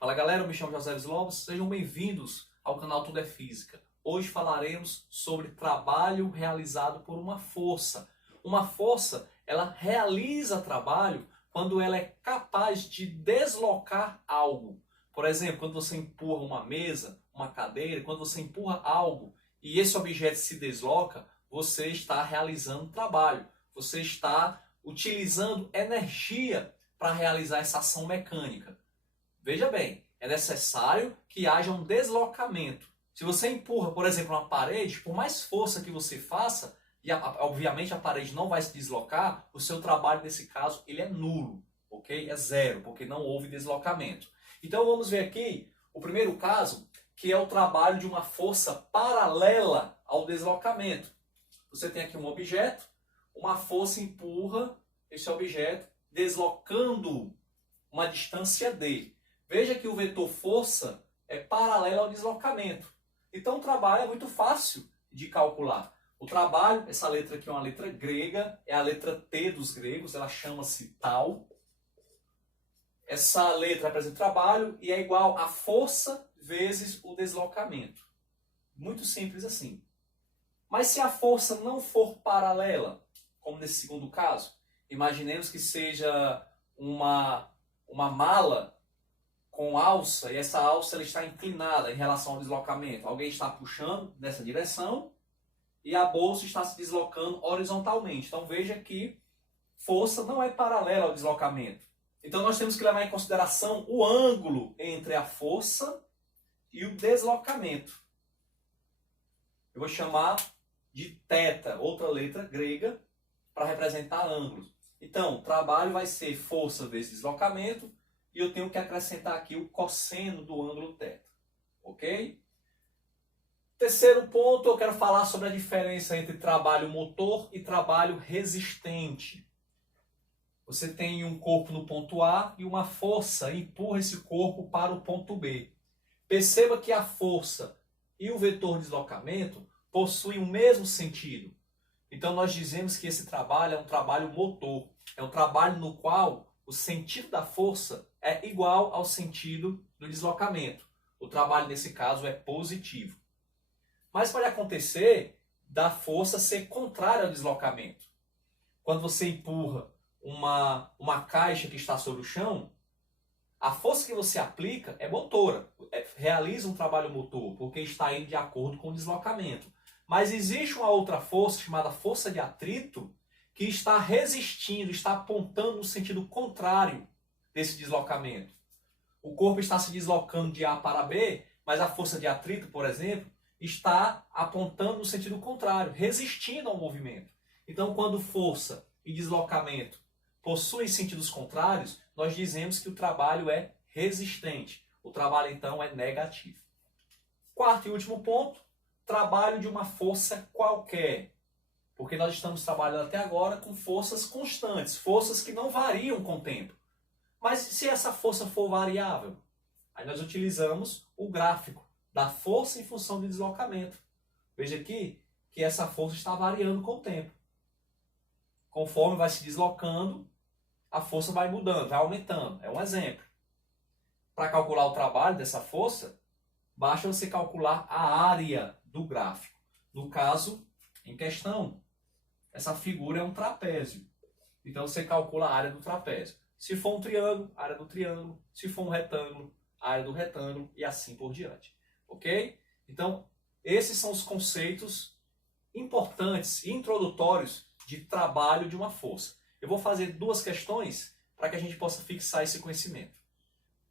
Fala galera, eu me chamo José Lopes, sejam bem-vindos ao canal Tudo é Física. Hoje falaremos sobre trabalho realizado por uma força. Uma força, ela realiza trabalho quando ela é capaz de deslocar algo. Por exemplo, quando você empurra uma mesa, uma cadeira, quando você empurra algo e esse objeto se desloca, você está realizando trabalho. Você está utilizando energia para realizar essa ação mecânica. Veja bem, é necessário que haja um deslocamento. Se você empurra, por exemplo, uma parede, por mais força que você faça, e obviamente a parede não vai se deslocar, o seu trabalho nesse caso ele é nulo, ok? É zero, porque não houve deslocamento. Então vamos ver aqui o primeiro caso, que é o trabalho de uma força paralela ao deslocamento. Você tem aqui um objeto, uma força empurra esse objeto, deslocando uma distância d. Veja que o vetor força é paralelo ao deslocamento. Então o trabalho é muito fácil de calcular. O trabalho, essa letra aqui é uma letra grega, é a letra T dos gregos, ela chama-se tau. Essa letra representa o trabalho e é igual a força vezes o deslocamento. Muito simples assim. Mas se a força não for paralela, como nesse segundo caso, imaginemos que seja uma mala com alça, e essa alça ela está inclinada em relação ao deslocamento. Alguém está puxando nessa direção e a bolsa está se deslocando horizontalmente. Então veja que força não é paralela ao deslocamento. Então nós temos que levar em consideração o ângulo entre a força e o deslocamento. Eu vou chamar de θ, outra letra grega, para representar ângulos. Então, o trabalho vai ser força vezes deslocamento, e eu tenho que acrescentar aqui o cosseno do ângulo θ. Ok? Terceiro ponto, eu quero falar sobre a diferença entre trabalho motor e trabalho resistente. Você tem um corpo no ponto A e uma força empurra esse corpo para o ponto B. Perceba que a força e o vetor deslocamento possuem o mesmo sentido. Então nós dizemos que esse trabalho é um trabalho motor. É um trabalho no qual o sentido da força é igual ao sentido do deslocamento. O trabalho nesse caso é positivo. Mas pode acontecer da força ser contrária ao deslocamento. Quando você empurra uma caixa que está sobre o chão, a força que você aplica é motora, realiza um trabalho motor, porque está indo de acordo com o deslocamento. Mas existe uma outra força, chamada força de atrito, que está resistindo, está apontando no sentido contrário desse deslocamento. O corpo está se deslocando de A para B, mas a força de atrito, por exemplo, está apontando no sentido contrário, resistindo ao movimento. Então, quando força e deslocamento possuem sentidos contrários, nós dizemos que o trabalho é resistente. O trabalho, então, é negativo. Quarto e último ponto, trabalho de uma força qualquer. Porque nós estamos trabalhando até agora com forças constantes, forças que não variam com o tempo. Mas se essa força for variável? Aí nós utilizamos o gráfico da força em função do deslocamento. Veja aqui que essa força está variando com o tempo. Conforme vai se deslocando, a força vai mudando, vai aumentando. É um exemplo. Para calcular o trabalho dessa força, basta você calcular a área do gráfico. No caso em questão, essa figura é um trapézio. Então você calcula a área do trapézio. Se for um triângulo, a área do triângulo. Se for um retângulo, a área do retângulo e assim por diante. Ok? Então, esses são os conceitos importantes e introdutórios de trabalho de uma força. Eu vou fazer duas questões para que a gente possa fixar esse conhecimento.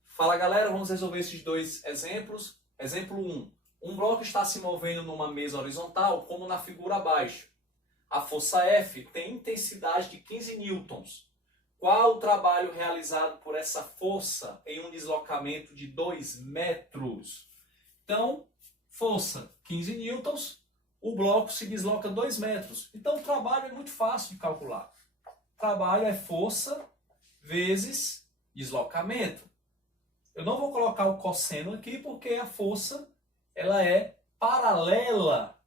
Fala galera, vamos resolver esses dois exemplos. Exemplo 1. Um bloco está se movendo numa mesa horizontal, como na figura abaixo. A força F tem intensidade de 15 newtons. Qual o trabalho realizado por essa força em um deslocamento de 2 metros? Então, força 15 newtons, o bloco se desloca 2 metros. Então o trabalho é muito fácil de calcular. Trabalho é força vezes deslocamento. Eu não vou colocar o cosseno aqui porque a força ela é paralela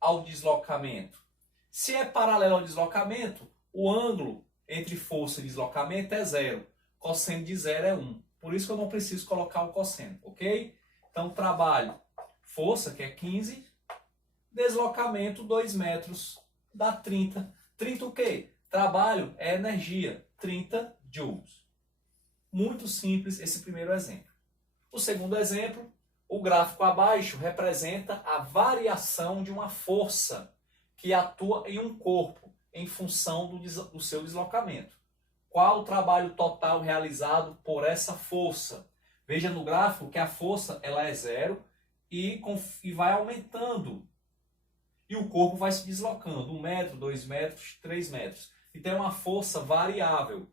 ao deslocamento. Se é paralelo ao deslocamento, o ângulo entre força e deslocamento é 0. Cosseno de 0 é 1. Por isso que eu não preciso colocar o cosseno, ok? Então, trabalho, força, que é 15, deslocamento, 2 metros, dá 30. 30 o quê? Trabalho é energia, 30 joules. Muito simples esse primeiro exemplo. O segundo exemplo, o gráfico abaixo representa a variação de uma força que atua em um corpo em função do seu deslocamento. Qual o trabalho total realizado por essa força? Veja no gráfico que a força ela é zero e vai aumentando. E o corpo vai se deslocando, 1 metro, 2 metros, 3 metros. Então é uma força variável,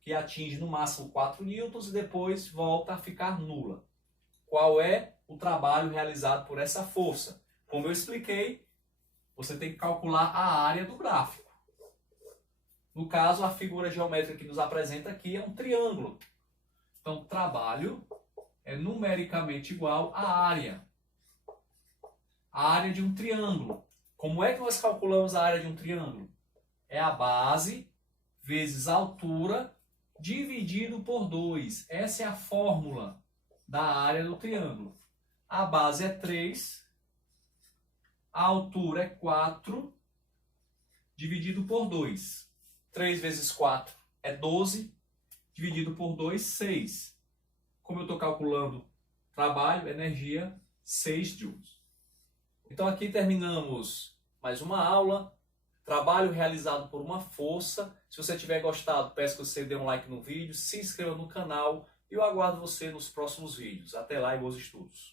que atinge no máximo 4 newtons e depois volta a ficar nula. Qual é o trabalho realizado por essa força? Como eu expliquei, você tem que calcular a área do gráfico. No caso, a figura geométrica que nos apresenta aqui é um triângulo. Então, trabalho é numericamente igual à área. A área de um triângulo. Como é que nós calculamos a área de um triângulo? É a base vezes a altura dividido por 2. Essa é a fórmula da área do triângulo. A base é 3, a altura é 4, dividido por 2. 3 vezes 4 é 12, dividido por 2, 6. Como eu estou calculando trabalho, energia, 6 joules. Então aqui terminamos mais uma aula. Trabalho realizado por uma força. Se você tiver gostado, peço que você dê um like no vídeo, se inscreva no canal e eu aguardo você nos próximos vídeos. Até lá e bons estudos.